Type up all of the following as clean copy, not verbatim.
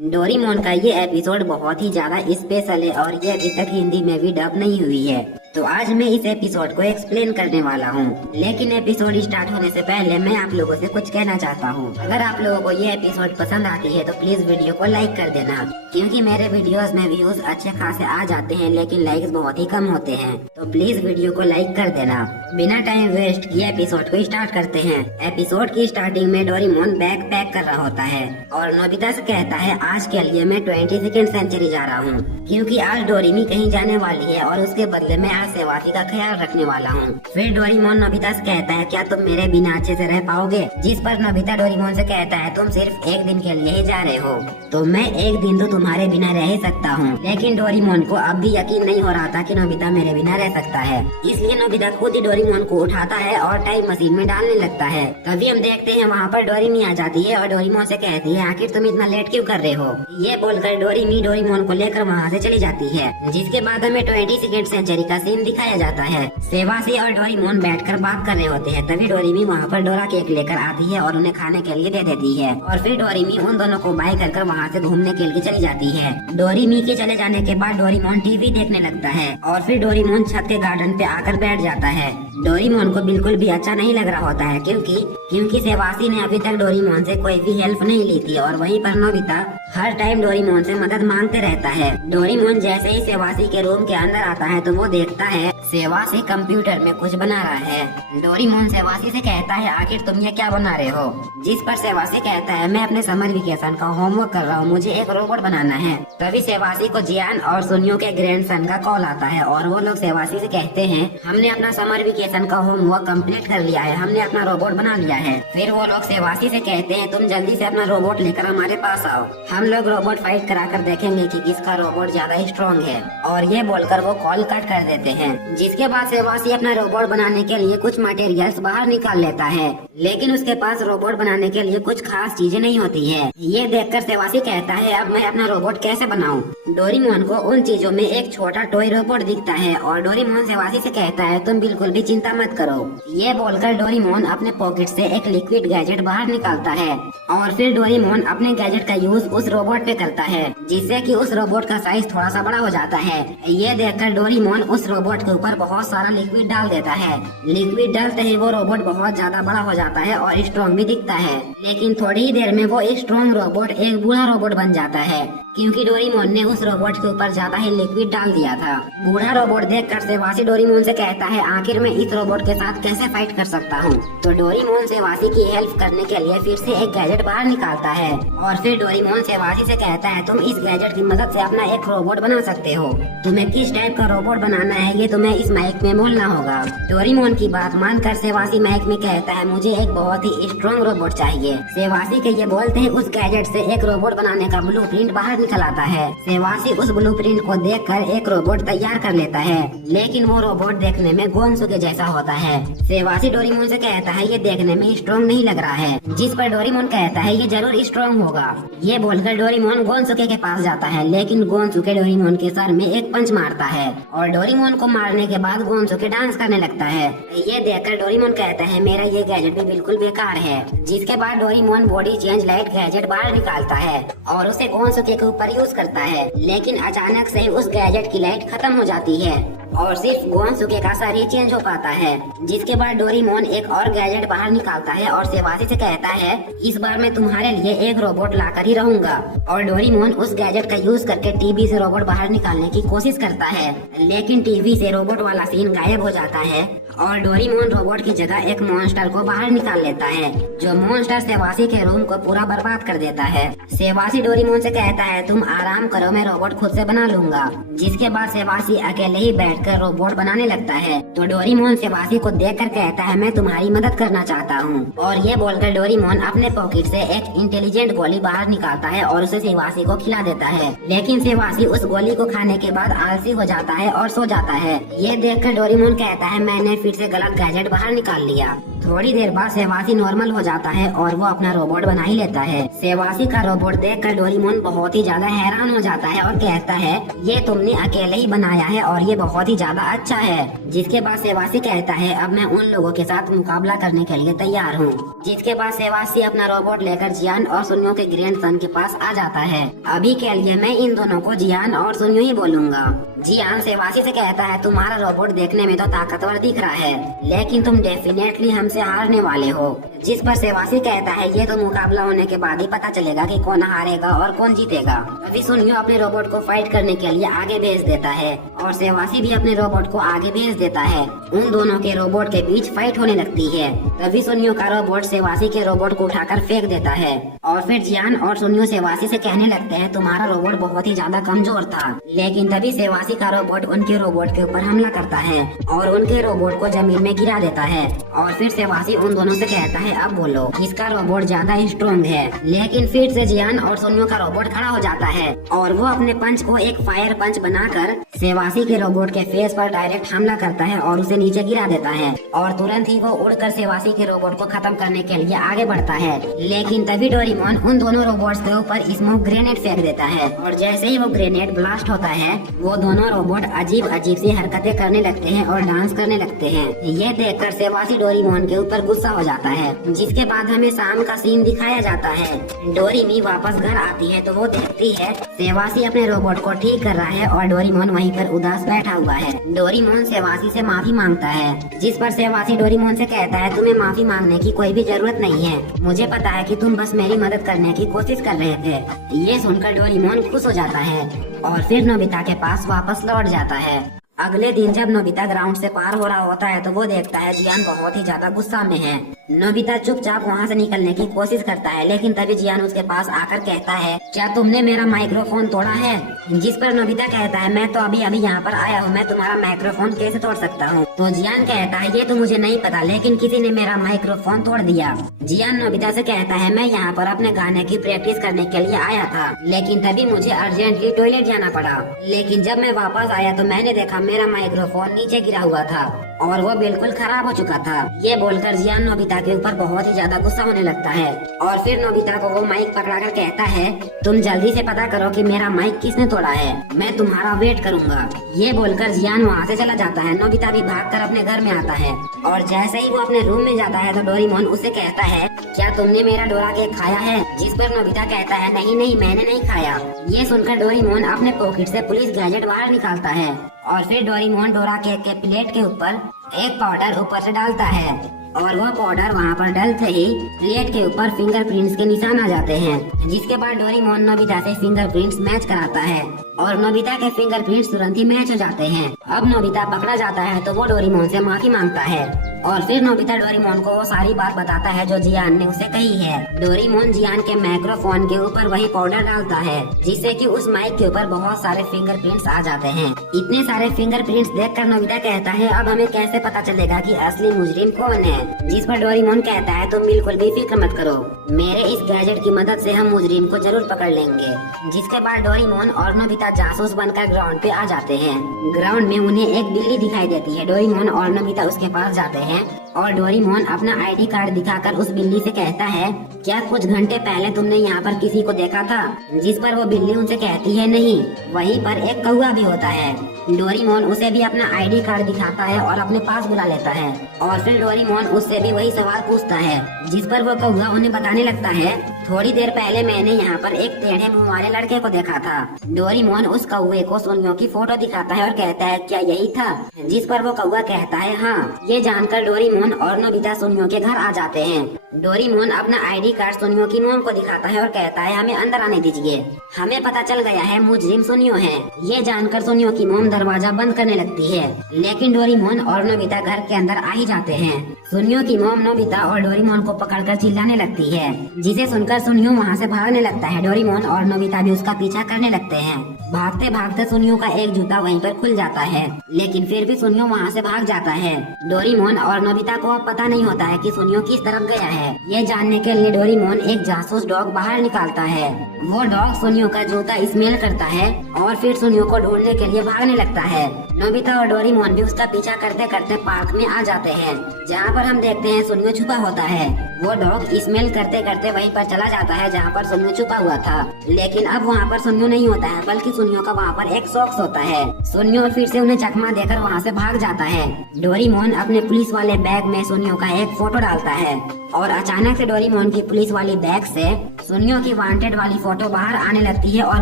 Doraemon का ये episode बहुत ही ज्यादा स्पेशल है और ये अभी तक हिंदी में भी डब नहीं हुई है। तो आज मैं इस एपिसोड को एक्सप्लेन करने वाला हूँ। लेकिन एपिसोड स्टार्ट होने से पहले मैं आप लोगों से कुछ कहना चाहता हूँ। अगर आप लोगों को ये एपिसोड पसंद आती है तो प्लीज वीडियो को लाइक कर देना, क्योंकि मेरे वीडियोस में व्यूज अच्छे खासे आ जाते हैं लेकिन लाइक्स बहुत ही कम होते हैं। तो प्लीज वीडियो को लाइक कर देना। बिना टाइम वेस्ट किए एपिसोड को स्टार्ट करते हैं। एपिसोड की स्टार्टिंग में डोरेमोन बैग पैक कर रहा होता है और नोबिता से कहता है आज के लिए मैं 22nd सेंचुरी जा रहा हूँ, क्योंकि आज डोरेमी कहीं जाने वाली है और उसके बदले में आज सेवासी का ख्याल रखने वाला हूँ। फिर डोरेमोन नोबिता से कहता है क्या तुम मेरे बिना अच्छे से रह पाओगे, जिस पर नोबिता डोरेमोन से कहता है तुम सिर्फ एक दिन के लिए ही जा रहे हो, तो मैं एक दिन तो तुम्हारे बिना रह ही सकता हूँ। लेकिन डोरेमोन को अब भी यकीन नहीं हो रहा था कि नोबिता मेरे बिना रह सकता है, इसलिए नोबिता खुद ही डोरेमोन को उठाता है और टाइम मशीन में डालने लगता है। तभी हम देखते हैं वहाँ पर डोरेमी आ जाती है और डोरेमोन से कहती है आखिर तुम इतना लेट क्यों कर रहे हो। ये बोलकर डोरेमी डोरेमोन को लेकर वहाँ से चली जाती है, जिसके बाद हमें 22nd सेंचुरी का सीन दिखाया जाता है। सेवासी और डोरेमोन बैठकर बात कर रहे होते हैं। तभी डोरेमी वहाँ पर डोरा केक लेकर आती है और उन्हें खाने के लिए दे देती है और फिर डोरेमी उन दोनों को बाय कर वहाँ से घूमने के लिए चली जाती है। डोरेमी के चले जाने के बाद डोरेमोन टीवी देखने लगता है और फिर डोरेमोन छत के गार्डन पे आकर बैठ जाता है। डोरेमोन को बिल्कुल भी अच्छा नहीं लग रहा होता है, क्योंकि सेवासी ने अभी तक डोरेमोन से कोई भी हेल्प नहीं ली थी और वहीं पर नोबिता हर टाइम डोरेमोन से मदद मांगते रहता है। डोरेमोन जैसे ही सेवासी के रूम के अंदर आता है तो वो देखता है सेवासी कंप्यूटर में कुछ बना रहा है। डोरेमोन सेवासी से कहता है आखिर तुम ये क्या बना रहे हो, जिस पर सेवासी कहता है मैं अपने समर वेकेशन का होमवर्क कर रहा हूँ, मुझे एक रोबोट बनाना है। तभी सेवासी को जियान और सुनियो के ग्रैंडसन का कॉल आता है और वो लोग सेवासी से कहते हैं हमने अपना समर वेकेशन का होमवर्क कंप्लीट कर लिया है, हमने अपना रोबोट बना लिया है। फिर वो लोग सेवासी से कहते हैं तुम जल्दी से अपना रोबोट लेकर हमारे पास आओ, हम लोग रोबोट फाइट कराकर देखेंगे कि किसका रोबोट ज्यादा स्ट्रॉन्ग है। और ये बोलकर वो कॉल कट कर देते हैं। जिसके बाद सेवासी अपना रोबोट बनाने के लिए कुछ मटेरियल्स बाहर निकाल लेता है, लेकिन उसके पास रोबोट बनाने के लिए कुछ खास चीजें नहीं होती है। ये देखकर सेवासी कहता है अब मैं अपना रोबोट कैसे बनाऊं। डोरेमोन को उन चीजों में एक छोटा टॉय रोबोट दिखता है और डोरेमोन सेवासी से कहता है तुम बिल्कुल भी चिंता मत करो। ये बोलकर डोरेमोन अपने पॉकेट से एक लिक्विड गैजेट बाहर निकालता है और फिर डोरेमोन अपने गैजेट का यूज उस रोबोट पे करता है, जिससे कि उस रोबोट का साइज थोड़ा सा बड़ा हो जाता है। ये देखकर डोरेमोन उस रोबोट के ऊपर बहुत सारा लिक्विड डाल देता है। लिक्विड डालते ही वो रोबोट बहुत ज्यादा बड़ा हो जाता है और स्ट्रॉन्ग भी दिखता है, लेकिन थोड़ी ही देर में वो स्ट्रॉन्ग रोबोट एक बूढ़ा रोबोट बन जाता है, क्योंकि डोरेमोन ने उस रोबोट के ऊपर ज्यादा ही लिक्विड डाल दिया था। बूढ़ा रोबोट देखकर सेवासी डोरेमोन से कहता है आखिर मैं इस रोबोट के साथ कैसे फाइट कर सकता हूँ। तो डोरेमोन सेवासी की हेल्प करने के लिए फिर से एक गैजेट बाहर निकालता है और फिर डोरेमोन सेवासी से कहता है तुम इस गैजेट की मदद से अपना एक रोबोट बना सकते हो, तुम्हें किस टाइप का रोबोट बनाना है ये तुम्हें इस माइक में बोलना होगा। डोरेमोन की बात मानकर सेवासी माइक में कहता है मुझे एक बहुत ही स्ट्रॉन्ग रोबोट चाहिए। सेवासी के ये बोलते हैं उस गैजेट से एक रोबोट बनाने का ब्लूप्रिंट बाहर निकल आता है। सेवासी उस ब्लूप्रिंट को देखकर एक रोबोट तैयार कर लेता है, लेकिन वो रोबोट देखने में गोनसुके जैसा होता है। सेवासी डोरेमोन से कहता है ये देखने में स्ट्रॉन्ग नहीं लग रहा है, जिस पर डोरेमोन कहता है ये जरूर स्ट्रॉन्ग होगा। ये बोलकर डोरेमोन गोनसुके के पास जाता है, लेकिन गोनसुके डोरेमोन के सर में एक पंच मारता है और डोरेमोन को मारने के बाद गोनसुके डांस करने लगता है। ये देखकर डोरेमोन कहता है मेरा ये गैजेट भी बिल्कुल बेकार है। जिसके बाद Doraemon body change light gadget बाहर निकालता है और उसे गोनसुके के ऊपर यूज करता है, लेकिन अचानक से उस गैजेट की लाइट खत्म हो जाती है और सिर्फ गोनसुके का सर ही चेंज हो पाता है। जिसके बाद डोरेमोन एक और गैजेट बाहर निकालता है और सेवासी से कहता है इस बार मैं तुम्हारे लिए एक रोबोट लाकर ही रहूंगा। और डोरेमोन उस गैजेट का यूज करके टीवी से रोबोट बाहर निकालने की कोशिश करता है, लेकिन टीवी से रोबोट वाला सीन गायब हो जाता है और डोरेमोन रोबोट की जगह एक मॉन्स्टर को बाहर निकाल लेता है, जो मॉन्स्टर सेवासी के रूम को पूरा बर्बाद कर देता है। सेवासी डोरेमोन से कहता है तुम आराम करो, मैं रोबोट खुद से बना लूंगा। जिसके बाद सेवासी अकेले ही बैठकर रोबोट बनाने लगता है। तो डोरेमोन सेवासी को देखकर कहता है मैं तुम्हारी मदद करना चाहता हूँ। और ये बोलकर डोरेमोन अपने पॉकेट से एक इंटेलिजेंट गोली बाहर निकालता है और उसे सेवासी को खिला देता है, लेकिन सेवासी उस गोली को खाने के बाद आलसी हो जाता है और सो जाता है। ये देखकर डोरेमोन कहता है मैंने फिर से गलत गैजेट बाहर निकाल लिया। थोड़ी देर बाद सेवासी नॉर्मल हो जाता है और वो अपना रोबोट बना ही लेता है। सेवासी का रोबोट देखकर डोरेमोन बहुत ही ज्यादा हैरान हो जाता है और कहता है ये तुमने अकेले ही बनाया है और ये बहुत ही ज्यादा अच्छा है। जिसके बाद सेवासी कहता है अब मैं उन लोगों के साथ मुकाबला करने के लिए तैयार हूँ। जिसके बाद सेवासी अपना रोबोट लेकर जियान और सुनियो के ग्रैंडसन के पास आ जाता है। अभी के लिए मैं इन दोनों को जियान और सुनियो ही बोलूंगा। जियान सेवासी से कहता है तुम्हारा रोबोट देखने में तो ताकतवर दिख रहा है लेकिन तुम डेफिनेटली हमसे हारने वाले हो। जिस पर सेवासी कहता है ये तो मुकाबला होने के बाद ही पता चलेगा कि कौन हारेगा और कौन जीतेगा। अभी सुनियो अपने रोबोट को फाइट करने के लिए आगे भेज देता है और सेवासी भी अपने रोबोट को आगे भेज देता है। उन दोनों के रोबोट के बीच फाइट होने लगती है। तभी सुनियो का रोबोट सेवासी के रोबोट को उठाकर फेंक देता है और फिर जियान और सुनियो सेवासी से कहने लगते हैं तुम्हारा रोबोट बहुत ही ज्यादा कमजोर था। लेकिन तभी सेवासी का रोबोट उनके रोबोट के ऊपर हमला करता है और उनके रोबोट को जमीन में गिरा देता है। और फिर सेवासी उन दोनों से कहता है अब बोलो किसका रोबोट ज्यादा स्ट्रॉन्ग है। लेकिन फिर से जियान और सुनियो का रोबोट खड़ा हो जाता है और वो अपने पंच को एक फायर पंच बनाकर सेवासी के रोबोट के फेस पर डायरेक्ट हमला करता है और उसे नीचे गिरा देता है और तुरंत ही वो उड़कर सेवासी के रोबोट को खत्म करने के लिए आगे बढ़ता है। लेकिन तभी डोरेमोन उन दोनों रोबोट्स के ऊपर स्मोक ग्रेनेड फेंक देता है और जैसे ही वो ग्रेनेड ब्लास्ट होता है वो दोनों रोबोट अजीब अजीब सी हरकतें करने लगते हैं और डांस करने लगते हैं। ये देखकर सेवासी डोरेमोन के ऊपर गुस्सा हो जाता है। जिसके बाद हमें शाम का सीन दिखाया जाता है। डोरेमी वापस घर आती है तो वो देखती है सेवासी अपने रोबोट को ठीक कर रहा है और डोरेमोन वहीं पर उदास बैठा हुआ है। डोरेमोन सेवासी से माफी मांगता है जिस पर सेवासी डोरेमोन से कहता है तुम्हें माफी मांगने की कोई भी जरूरत नहीं है, मुझे पता है कि तुम बस मेरी मदद करने की कोशिश कर रहे थे। ये सुनकर डोरेमोन खुश हो जाता है और फिर नोबिता के पास वापस लौट जाता है। अगले दिन जब नोबिता ग्राउंड से पार हो रहा होता है तो वो देखता है जियान बहुत ही ज्यादा गुस्सा में है। नोबिता चुपचाप वहाँ से निकलने की कोशिश करता है लेकिन तभी जियान उसके पास आकर कहता है क्या तुमने मेरा माइक्रोफोन तोड़ा है। जिस पर नोबिता कहता है मैं तो अभी अभी यहाँ पर आया हूँ, मैं तुम्हारा माइक्रोफोन कैसे तोड़ सकता हूँ। तो जियान कहता है ये तो मुझे नहीं पता लेकिन किसी ने मेरा माइक्रोफोन तोड़ दिया। जियान नोबिता से कहता है मैं यहाँ पर अपने गाने की प्रैक्टिस करने के लिए आया था लेकिन तभी मुझे अर्जेंटली टॉयलेट जाना पड़ा। लेकिन जब मैं वापस आया तो मैंने देखा मेरा माइक्रोफोन नीचे गिरा हुआ था और वो बिल्कुल खराब हो चुका था। ये बोलकर जियान नोबिता के ऊपर बहुत ही ज्यादा गुस्सा होने लगता है और फिर नोबिता को वो माइक पकड़ाकर कहता है तुम जल्दी से पता करो कि मेरा माइक किसने तोड़ा है, मैं तुम्हारा वेट करूंगा। ये बोलकर जियान वहाँ से चला जाता है। नोबिता भी भागकर अपने घर में आता है और जैसे ही वो अपने रूम में जाता है तो डोरेमोन उससे कहता है क्या तुमने मेरा डोरा केक खाया है। जिस पर नोबिता कहता है नहीं नहीं मैंने नहीं खाया। ये सुनकर डोरेमोन अपने पॉकेट से पुलिस गैजेट बाहर निकालता है और फिर डोरेमोन डोरा केक के प्लेट के ऊपर एक पाउडर ऊपर से डालता है और वो पाउडर वहाँ पर डलते ही प्लेट के ऊपर फिंगरप्रिंट्स के निशान आ जाते हैं। जिसके बाद डोरेमोन नोबिता से फिंगरप्रिंट्स मैच कराता है और नोबिता के फिंगरप्रिंट्स तुरंत ही मैच हो जाते हैं। अब नोबिता पकड़ा जाता है तो वो डोरेमोन से माफी मांगता है और फिर नोबिता डोरेमोन को वो सारी बात बताता है जो जियान ने उसे कही है। डोरेमोन जियान के माइक्रोफोन के ऊपर वही पाउडर डालता है जिससे कि उस माइक के ऊपर बहुत सारे फिंगरप्रिंट्स आ जाते हैं। इतने सारे फिंगरप्रिंट्स देखकर नोबिता कहता है अब हमें कैसे पता चलेगा कि असली मुजरिम कौन है। जिस पर डोरेमोन कहता है तुम बिल्कुल भी फिक्र मत करो, मेरे इस गैजेट की मदद से हम मुजरिम को जरूर पकड़ लेंगे। जिसके बाद डोरेमोन और नोबिता जासूस बनकर ग्राउंड पे आ जाते हैं। ग्राउंड में उन्हें एक बिल्ली दिखाई देती है। डोरेमोन और नोबिता उसके पास जाते हैं और डोरेमोन अपना आईडी कार्ड दिखाकर उस बिल्ली से कहता है क्या कुछ घंटे पहले तुमने यहाँ पर किसी को देखा था। जिस पर वो बिल्ली उनसे कहती है नहीं, वहीं पर एक कौवा भी होता है। डोरेमोन उसे भी अपना आईडी कार्ड दिखाता है और अपने पास बुला लेता है और फिर डोरेमोन उससे भी वही सवाल पूछता है। जिस पर वो कौवा उन्हें बताने लगता है थोड़ी देर पहले मैंने यहाँ पर एक टेढ़े मुंह वाले लड़के को देखा था। डोरेमोन उस कौवे को सुनियो की फोटो दिखाता है और कहता है क्या यही था। जिस पर वो कौवा कहता है हाँ। ये जानकर डोरेमोन और नोबिता सुनियो के घर आ जाते हैं। डोरेमोन अपना आईडी कार्ड सुनियो की मोम को दिखाता है और कहता है हमें अंदर आने दीजिए, हमें पता चल गया है मुजरिम सुनियो है। ये जानकर सुनियो की मोम दरवाजा बंद करने लगती है लेकिन डोरेमोन और नोबिता घर के अंदर आ ही जाते हैं। सुनियो की मोम नोबिता और डोरेमोन को पकड़कर चिल्लाने लगती है जिसे सुनकर सुनियो वहाँ से भागने लगता है। डोरेमोन और नोबिता भी उसका पीछा करने लगते हैं। भागते भागते सुनियो का एक जूता वहीं पर खुल जाता है लेकिन फिर भी सुनियो वहाँ से भाग जाता है। डोरेमोन और नोबिता को अब पता नहीं होता है कि सुनियो किस तरफ गया है। ये जानने के लिए डोरेमोन एक जासूस डॉग बाहर निकालता है। वो डॉग सुनियो का जूता स्मेल करता है और फिर सुनियो को ढूंढने के लिए भागने लगता है। नोबिता और डोरेमोन भी उसका पीछा करते करते पार्क में आ जाते हैं, जहाँ पर हम देखते हैं सुनियो छुपा होता है। वो डॉग स्मेल करते करते वहीं पर चला जाता है जहाँ पर सुनियो छुपा हुआ था, लेकिन अब वहाँ पर सुनियो नहीं होता है, बल्कि सुनियो का वहाँ पर एक सॉक्स होता है। सुनियो फिर से उन्हें चकमा देकर वहाँ से भाग जाता है। डोरेमोन अपने पुलिस वाले बैग में सुनियो का एक फोटो डालता है और अचानक से डोरेमोन की पुलिस वाली बैग से सुनियो की वांटेड वाली फोटो बाहर आने लगती है और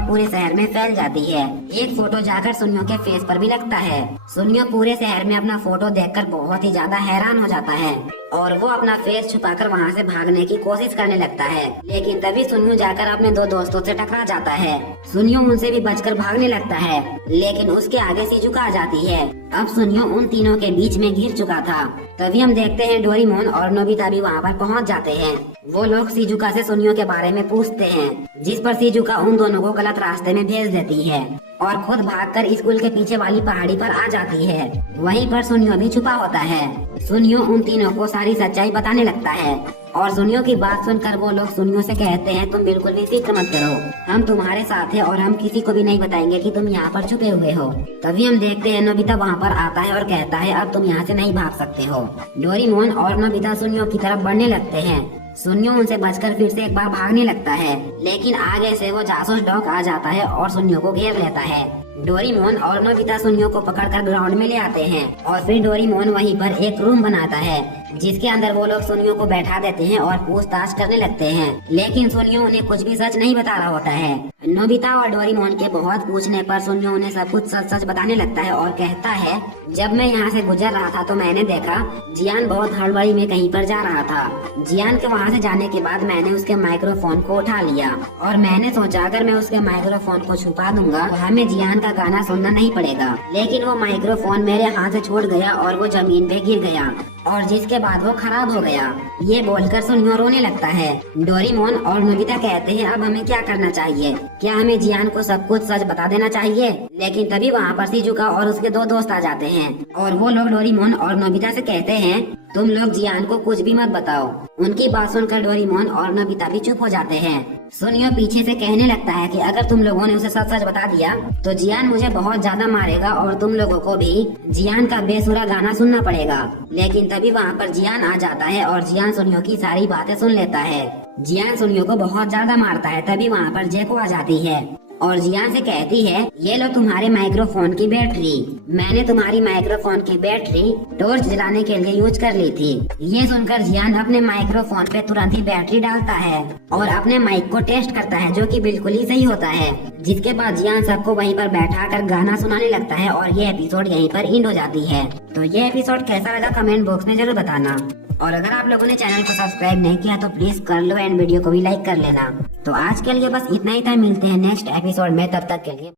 पूरे शहर में फैल जाती है। एक फोटो जाकर सुनियो के फेस पर भी लगता है। सुनियो पूरे शहर में अपना फोटो देखकर बहुत ही ज्यादा हैरान हो जाता है और वो अपना फेस छुपाकर वहाँ से भागने की कोशिश करने लगता है, लेकिन तभी सुनियो जाकर अपने दो दोस्तों से टकरा जाता है। सुनियो उनसे भी बचकर भागने लगता है, लेकिन उसके आगे शिजुका आ जाती है। अब सुनियो उन तीनों के बीच में घिर चुका था। तभी हम देखते हैं डोरेमोन और नोबिता भी वहाँ पर पहुँच जाते हैं। वो लोग शिजुका से सुनियो के बारे में पूछते हैं, जिस पर शिजुका उन दोनों को गलत रास्ते में भेज देती है और खुद भागकर स्कूल के पीछे वाली पहाड़ी पर आ जाती है। वहीं पर सुनियो भी छुपा होता है। सुनियो उन तीनों को सारी सच्चाई बताने लगता है और सुनियो की बात सुनकर वो लोग सुनियो से कहते हैं, तुम बिल्कुल भी फिक्र मत करो, हम तुम्हारे साथ हैं और हम किसी को भी नहीं बताएंगे कि तुम यहाँ पर छुपे हुए हो। तभी हम देखते हैं नोबिता वहाँ पर आता है और कहता है, अब तुम यहाँ से नहीं भाग सकते हो। डोरेमोन और नोबिता सुनियो की तरफ बढ़ने लगते हैं। सुनियो उनसे बचकर फिर से एक बार भागने लगता है, लेकिन आगे से वो जासूस डॉग आ जाता है और सुनियो को घेर लेता है। डोरेमोन और नोबिता सुनियो को पकड़कर ग्राउंड में ले आते हैं और फिर डोरेमोन वहीं पर एक रूम बनाता है, जिसके अंदर वो लोग सुनियो को बैठा देते हैं और पूछताछ करने लगते हैं, लेकिन सुनियो उन्हें कुछ भी सच नहीं बता रहा होता है। नोबिता और डोरेमोन के बहुत पूछने पर सुनियो उन्हें सब कुछ सच सच बताने लगता है और कहता है, जब मैं यहाँ से गुजर रहा था तो मैंने देखा जियान बहुत हड़बड़ी में कहीं पर जा रहा था। जियान के वहाँ से जाने के बाद मैंने उसके माइक्रोफोन को उठा लिया और मैंने सोचा अगर मैं उसके माइक्रोफोन को छुपा दूंगा तो हमें जियान का गाना सुनना नहीं पड़ेगा, लेकिन वो माइक्रोफोन मेरे हाथ से छूट गया और वो जमीन पे गिर गया और जिसके बाद वो खराब हो गया। ये बोलकर सुनियो रोने लगता है। डोरेमोन और नोबिता कहते हैं, अब हमें क्या करना चाहिए? क्या हमें जियान को सब कुछ सच बता देना चाहिए? लेकिन तभी वहाँ पर शिजुका और उसके दो दोस्त आ जाते हैं और वो लोग डोरेमोन और नोबिता से कहते हैं, तुम लोग जियान को कुछ भी मत बताओ। उनकी बात सुनकर डोरेमोन और नोबिता भी चुप हो जाते हैं। सुनियो पीछे से कहने लगता है कि अगर तुम लोगों ने उसे सच सच बता दिया तो जियान मुझे बहुत ज्यादा मारेगा और तुम लोगों को भी जियान का बेसुरा गाना सुनना पड़ेगा। लेकिन तभी वहाँ पर जियान आ जाता है और जियान सुनियो की सारी बातें सुन लेता है। जियान सुनियो को बहुत ज्यादा मारता है। तभी वहाँ पर जेको आ जाती है और जियान से कहती है, ये लो तुम्हारे माइक्रोफोन की बैटरी। मैंने तुम्हारी माइक्रोफोन की बैटरी टॉर्च जलाने के लिए यूज कर ली थी। ये सुनकर जियान अपने माइक्रोफोन पे तुरंत ही बैटरी डालता है और अपने माइक को टेस्ट करता है, जो कि बिल्कुल ही सही होता है। जिसके बाद जियान सबको वहीं पर बैठाकर गाना सुनाने लगता है और ये एपिसोड यहीं पर एंड हो जाती है। तो ये एपिसोड कैसा लगा कमेंट बॉक्स में जरूर बताना और अगर आप लोगों ने चैनल को सब्सक्राइब नहीं किया तो प्लीज कर लो एंड वीडियो को भी लाइक कर लेना। तो आज के लिए बस इतना ही था, मिलते हैं नेक्स्ट एपिसोड में, तब तक के लिए।